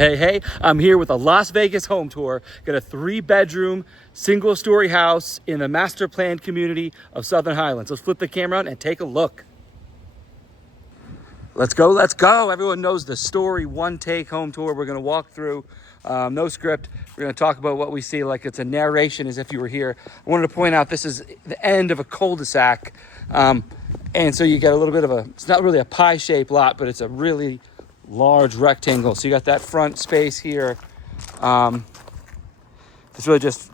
Hey, I'm here with a Las Vegas home tour. Got a 3-bedroom, single-story house in the master planned community of Southern Highlands. Let's flip the camera out and take a look. Let's go. Everyone knows the story, one take home tour. We're gonna walk through, no script. We're gonna talk about what we see like it's a narration as if you were here. I wanted to point out this is the end of a cul-de-sac. And so you get a little bit of it's not really a pie-shaped lot, but it's a really large rectangle. So you got that front space here. It's really just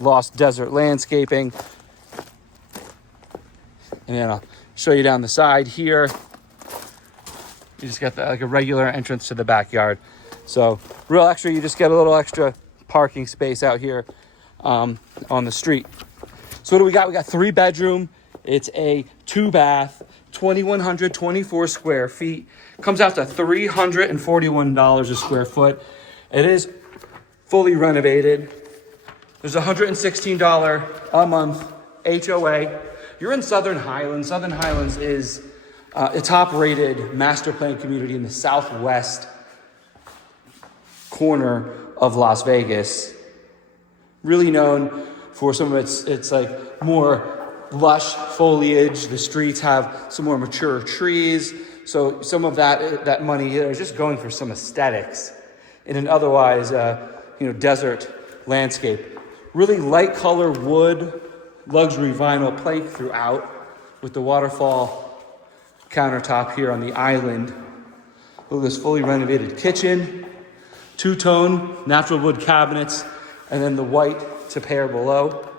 lost desert landscaping. And then I'll show you down the side here. You just got like a regular entrance to the backyard. So real extra, you just get a little extra parking space out here on the street. So what do we got? We got 3-bedroom. It's a 2-bath, 2,124 square feet. Comes out to $341 a square foot. It is fully renovated. There's $116 a month HOA. You're in Southern Highlands. Southern Highlands is a top-rated master plan community in the southwest corner of Las Vegas. Really known for some of its like more lush foliage. The streets have some more mature trees. So some of that money here is just going for some aesthetics in an otherwise, desert landscape. Really light color wood, luxury vinyl plank throughout with the waterfall countertop here on the island. Look at this fully renovated kitchen, 2-tone natural wood cabinets, and then the white to pair below.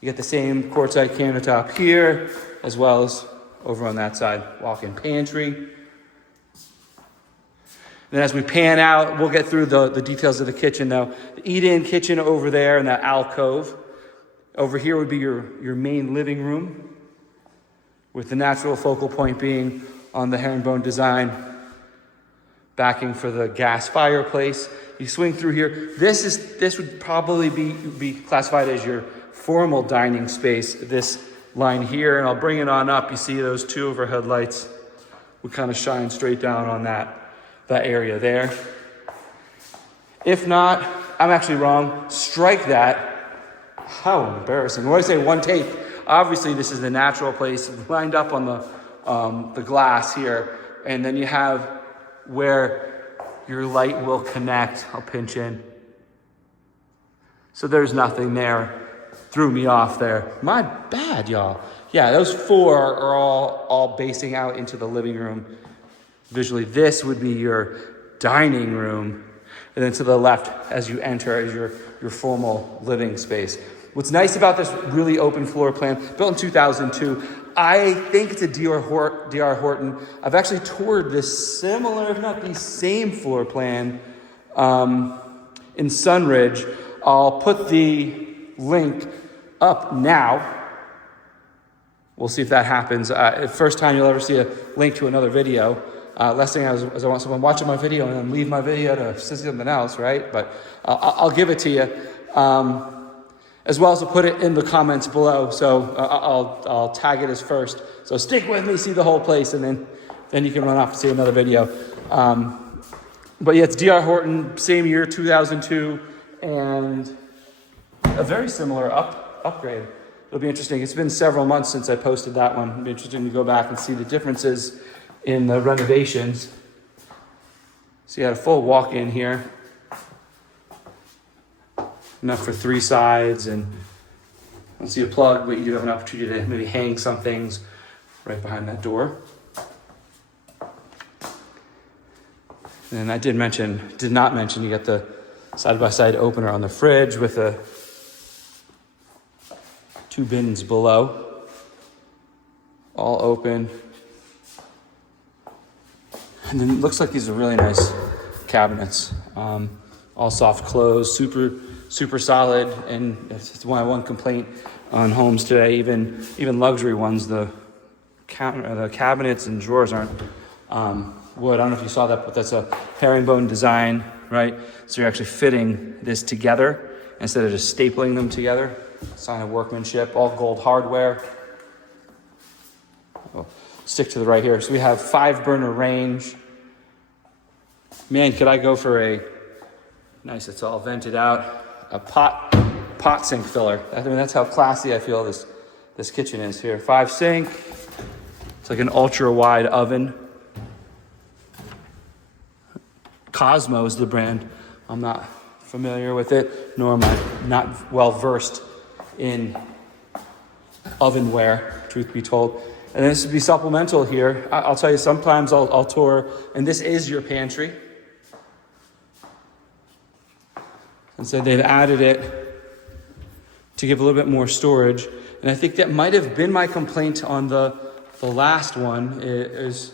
You get the same quartzite countertop here, as well as over on that side, walk-in pantry. Then as we pan out, we'll get through the details of the kitchen though. The eat-in kitchen over there in that alcove. Over here would be your main living room, with the natural focal point being on the herringbone design, backing for the gas fireplace. You swing through here. This would probably be classified as your formal dining space, this line here, and I'll bring it on up. You see those 2 overhead lights would kind of shine straight down on that area there. If not, I'm actually wrong. Strike that. How embarrassing. When I say one take, obviously this is the natural place lined up on the glass here, and then you have where your light will connect. I'll pinch in. So there's nothing there. Threw me off there. My bad, y'all. Yeah, those 4 are all basing out into the living room. Visually, this would be your dining room. And then to the left, as you enter, is your formal living space. What's nice about this really open floor plan, built in 2002, I think it's a DR Horton. I've actually toured this similar, if not the same floor plan in Sunridge. I'll put the link up now. We'll see if that happens. First time you'll ever see a link to another video. Last thing is I want someone watching my video and then leave my video to see something else, right? But I'll give it to you. As well as I'll put it in the comments below. So I'll tag it as first. So stick with me, see the whole place, and then you can run off and see another video. But yeah, it's DR Horton, same year, 2002, and a very similar upgrade. It'll be interesting. It's been several months since I posted that one. It'll be interesting to go back and see the differences in the renovations. So you had a full walk-in here. Enough for 3 sides, and I don't see a plug, but you do have an opportunity to maybe hang some things right behind that door. And I did not mention you got the side-by-side opener on the fridge with 2 bins below, all open. And then it looks like these are really nice cabinets, all soft close, super solid. And it's one complaint on homes today, even luxury ones, the cabinets and drawers aren't wood. I don't know if you saw that, but that's a herringbone design, right? So you're actually fitting this together instead of just stapling them together. Sign of workmanship, all gold hardware. I'll stick to the right here. So we have 5-burner range. Man, could I go for a nice, it's all vented out, a pot sink filler. I mean, that's how classy I feel this kitchen is here. 5 sink. It's like an ultra wide oven. Cosmo is the brand. I'm not familiar with it, nor am I not well versed in ovenware, truth be told. And this would be supplemental here. I'll tell you, sometimes I'll tour, and this is your pantry. And so they've added it to give a little bit more storage. And I think that might have been my complaint on the last one, is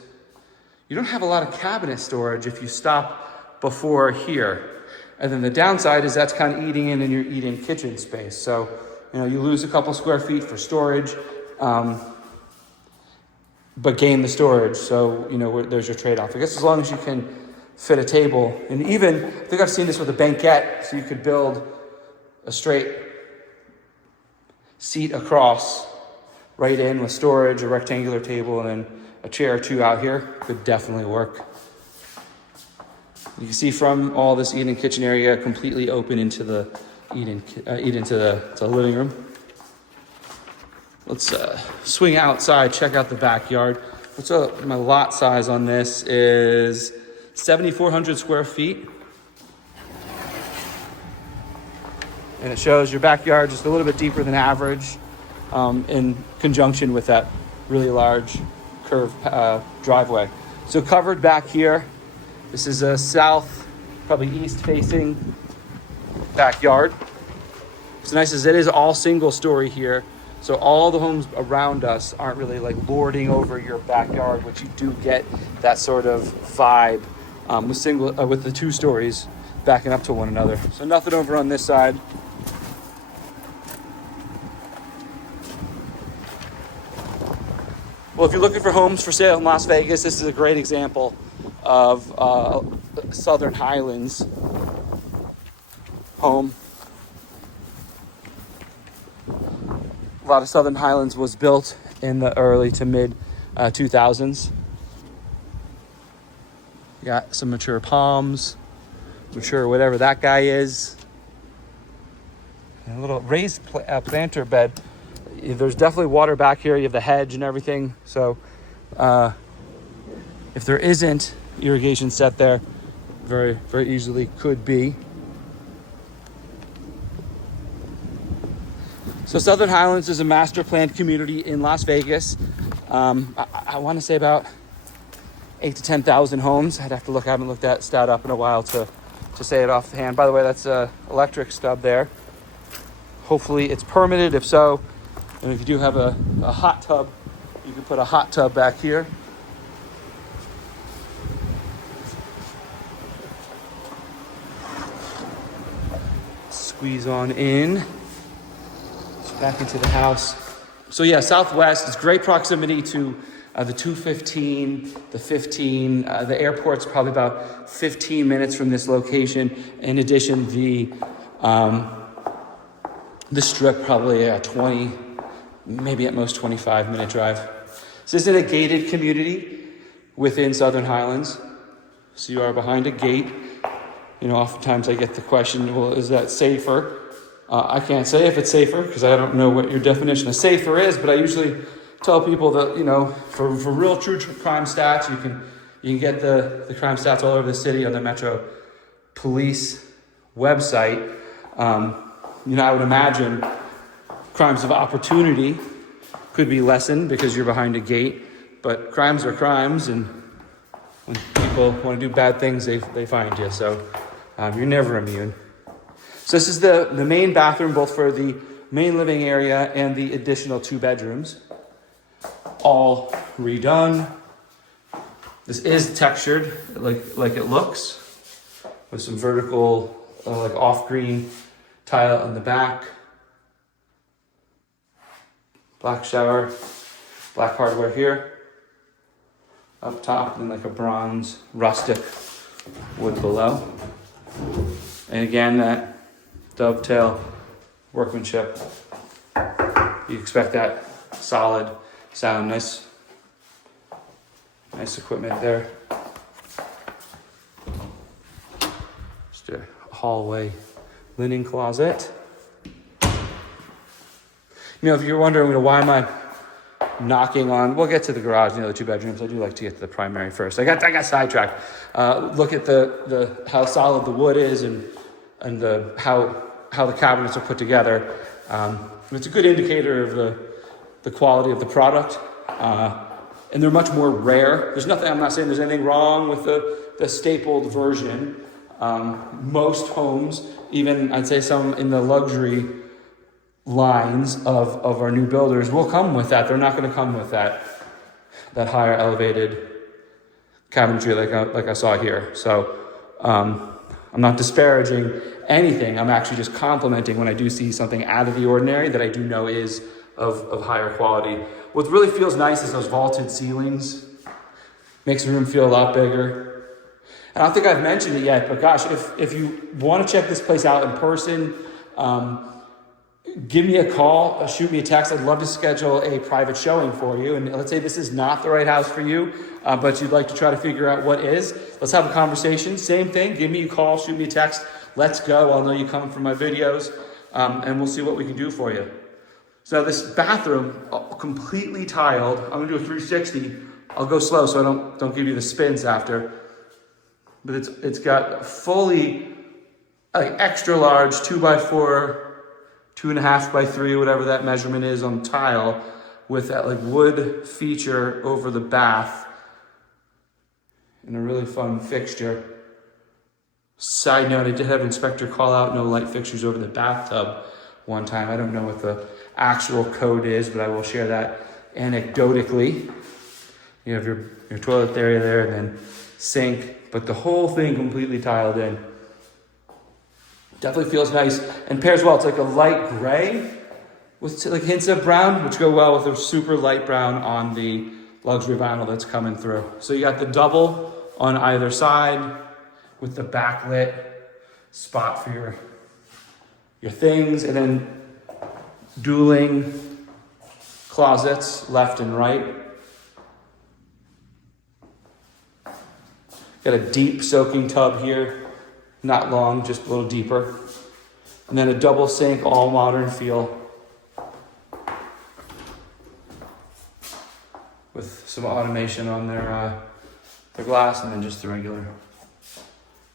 you don't have a lot of cabinet storage if you stop before here. And then the downside is that's kind of eating in your eat-in kitchen space. So, you lose a couple square feet for storage, but gain the storage. So, there's your trade-off. I guess as long as you can fit a table, and even, I think I've seen this with a banquette, so you could build a straight seat across, right in with storage, a rectangular table, and then a chair or two out here. Could definitely work. You can see from all this eat-in kitchen area completely open into the into the living room. Let's swing outside, check out the backyard. What's up? My lot size on this is 7,400 square feet. And it shows your backyard just a little bit deeper than average, in conjunction with that really large curved driveway. So covered back here. This is a south, probably east facing backyard. What's nice is it is all single story here. So all the homes around us aren't really like lording over your backyard, which you do get that sort of vibe with the 2 stories backing up to one another. So nothing over on this side. Well, if you're looking for homes for sale in Las Vegas, this is a great example of Southern Highlands home. A lot of Southern Highlands was built in the early to mid 2000s. Got some mature palms, mature whatever that guy is. And a little raised planter bed. There's definitely water back here. You have the hedge and everything. So if there isn't irrigation set there, very, very easily could be. So Southern Highlands is a master planned community in Las Vegas. I want to say about 8,000 to 10,000 homes. I'd have to look. I haven't looked that stat up in a while to say it off the hand. By the way, that's an electric stub there. Hopefully it's permitted. If so, and if you do have a hot tub, you can put a hot tub back here. Squeeze on in. Back into the house. So yeah, Southwest is great proximity to the 215, the 15. The airport's probably about 15 minutes from this location. In addition, the strip probably a 20, maybe at most 25-minute drive. So this is a gated community within Southern Highlands. So you are behind a gate. Oftentimes I get the question, well, is that safer? I can't say if it's safer because I don't know what your definition of safer is, but I usually tell people that, for real true crime stats, you can get the crime stats all over the city on the Metro Police website. I would imagine crimes of opportunity could be lessened because you're behind a gate, but crimes are crimes, and when people want to do bad things, they find you. So you're never immune. So this is the main bathroom, both for the main living area and the additional 2 bedrooms. All redone. This is textured like it looks, with some vertical like off-green tile in the back. Black shower, black hardware here. Up top, and like a bronze rustic wood below. And again, that dovetail workmanship. You expect that solid sound. Nice equipment there. Just a hallway linen closet. If you're wondering, why am I knocking on, we'll get to the garage, the 2 bedrooms. I do like to get to the primary first. I got sidetracked. Look at the how solid the wood is and how the cabinets are put together. It's a good indicator of the quality of the product. And they're much more rare. I'm not saying there's anything wrong with the stapled version. Most homes, even I'd say some in the luxury lines of our new builders, will come with that. They're not going to come with that higher elevated cabinetry like I saw here. So I'm not disparaging anything. I'm actually just complimenting when I do see something out of the ordinary that I do know is of higher quality. What really feels nice is those vaulted ceilings. Makes the room feel a lot bigger. And I don't think I've mentioned it yet, but gosh, if you want to check this place out in person, give me a call, shoot me a text. I'd love to schedule a private showing for you. And let's say this is not the right house for you, but you'd like to try to figure out what is. Let's have a conversation. Same thing. Give me a call, shoot me a text. Let's go. I'll know you come from my videos, and we'll see what we can do for you. So this bathroom, completely tiled. I'm gonna do a 360. I'll go slow so I don't give you the spins after. But it's got fully extra large 2x4. 2.5x3, whatever that measurement is on tile, with that wood feature over the bath, and a really fun fixture. Side note, I did have an inspector call out no light fixtures over the bathtub one time. I don't know what the actual code is, but I will share that anecdotally. You have your toilet area there and then sink, but the whole thing completely tiled in. Definitely feels nice and pairs well. It's like a light gray with hints of brown, which go well with a super light brown on the luxury vinyl that's coming through. So you got the double on either side with the backlit spot for your things, and then dueling closets left and right. Got a deep soaking tub here. Not long, just a little deeper. And then a double sink, all modern feel. With some automation on their glass, and then just the regular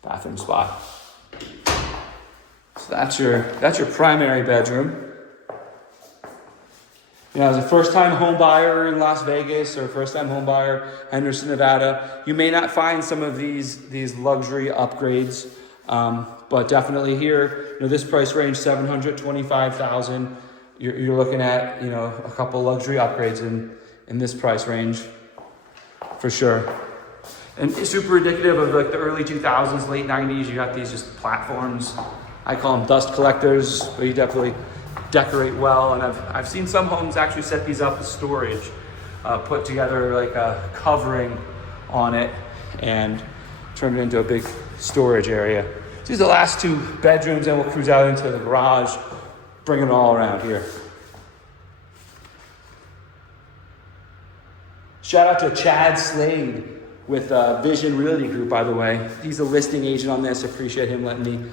bathroom spot. So that's your primary bedroom. As a first-time home buyer in Las Vegas or first-time home buyer Henderson, Nevada, you may not find some of these luxury upgrades. But definitely here, this price range, $725,000, you're looking at, a couple luxury upgrades in this price range for sure. And it's super indicative of the early 2000s, late 90s. You got these just platforms. I call them dust collectors, but you definitely decorate well. And I've seen some homes actually set these up as storage, put together like a covering on it and turn it into a big storage area. So these are the last 2 bedrooms, and we'll cruise out into the garage, bring it all around here. Shout out to Chad Slade with Vision Realty Group, by the way. He's a listing agent on this. Appreciate him letting me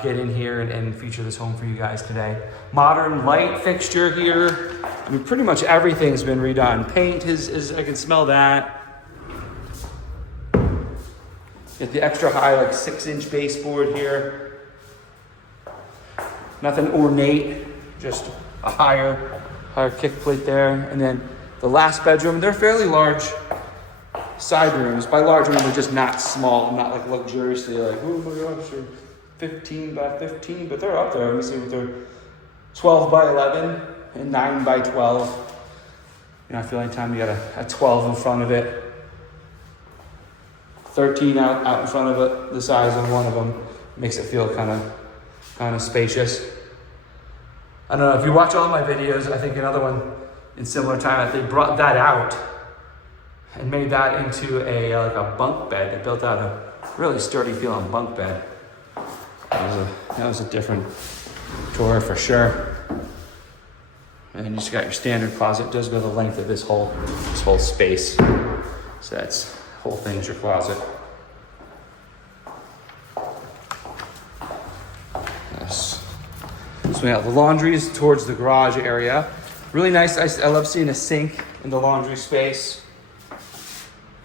get in here and feature this home for you guys today. Modern light fixture here. Pretty much everything's been redone. Paint is I can smell that. Get the extra high, 6-inch baseboard here. Nothing ornate, just a higher kick plate there. And then the last bedroom, they're fairly large side rooms. By large, I mean they're just not small, not luxuriously oh my gosh, they're 15 by 15, but they're up there. Let me see what they're 12 by 11 and 9 by 12. I feel anytime you got a 12 in front of it, 13 out in front of it, the size of one of them makes it feel kind of spacious. I don't know if you watch all of my videos. I think another one in similar time, they brought that out and made that into a bunk bed. They built out a really sturdy feeling bunk bed. That was a different tour for sure. And then you just got your standard closet. It does go the length of this whole space. So that's whole thing's your closet. So yeah, the laundry is towards the garage area. Really nice. I love seeing a sink in the laundry space.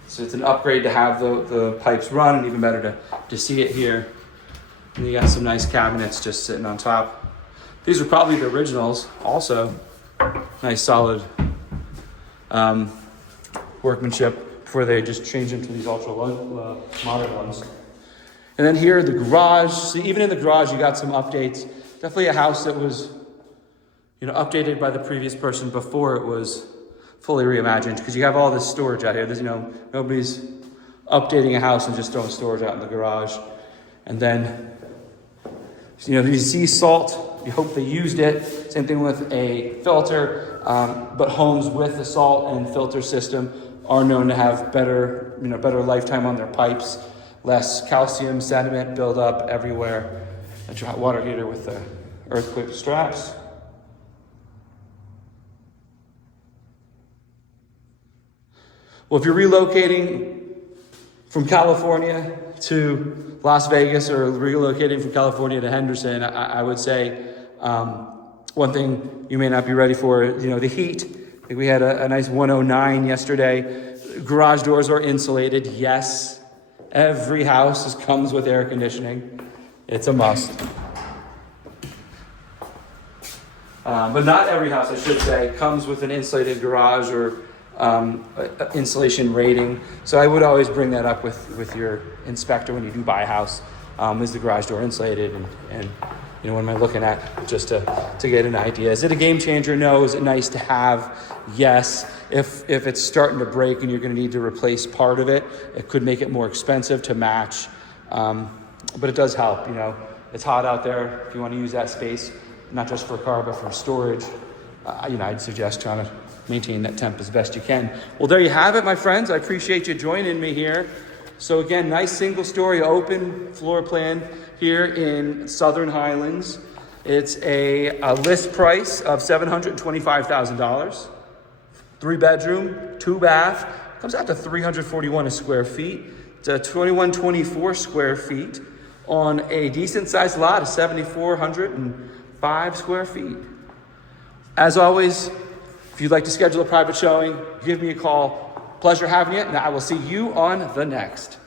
So it's an upgrade to have the pipes run, and even better to see it here. And you got some nice cabinets just sitting on top. These are probably the originals also. Nice solid workmanship before they just change into these ultra modern ones. And then here, the garage. So even in the garage, you got some updates. Definitely a house that was, updated by the previous person before it was fully reimagined, because you have all this storage out here. There's, nobody's updating a house and just throwing storage out in the garage. And then, you see salt. You hope they used it. Same thing with a filter. But homes with a salt and filter system are known to have better lifetime on their pipes, less calcium sediment buildup everywhere. That's your hot water heater with the earthquake straps. Well, if you're relocating from California to Las Vegas or relocating from California to Henderson, I would say one thing you may not be ready for, the heat. I think we had a nice 109 yesterday. Garage doors are insulated. Yes, every house comes with air conditioning. It's a must. But not every house, I should say, comes with an insulated garage or insulation rating. So I would always bring that up with your inspector when you do buy a house. Is the garage door insulated? And what am I looking at, just to get an idea? Is it a game changer? No. Is it nice to have? Yes. If it's starting to break and you're going to need to replace part of it, it could make it more expensive to match. But it does help. It's hot out there. If you want to use that space, not just for a car, but for storage, I'd suggest trying to maintain that temp as best you can. Well, there you have it, my friends. I appreciate you joining me here. So again, nice single-story open floor plan here in Southern Highlands. It's a list price of $725,000. 3-bedroom, 2-bath. Comes out to 341 square feet. It's a 2124 square feet on a decent-sized lot of 7,405 square feet. As always, if you'd like to schedule a private showing, give me a call. Pleasure having you, and I will see you on the next.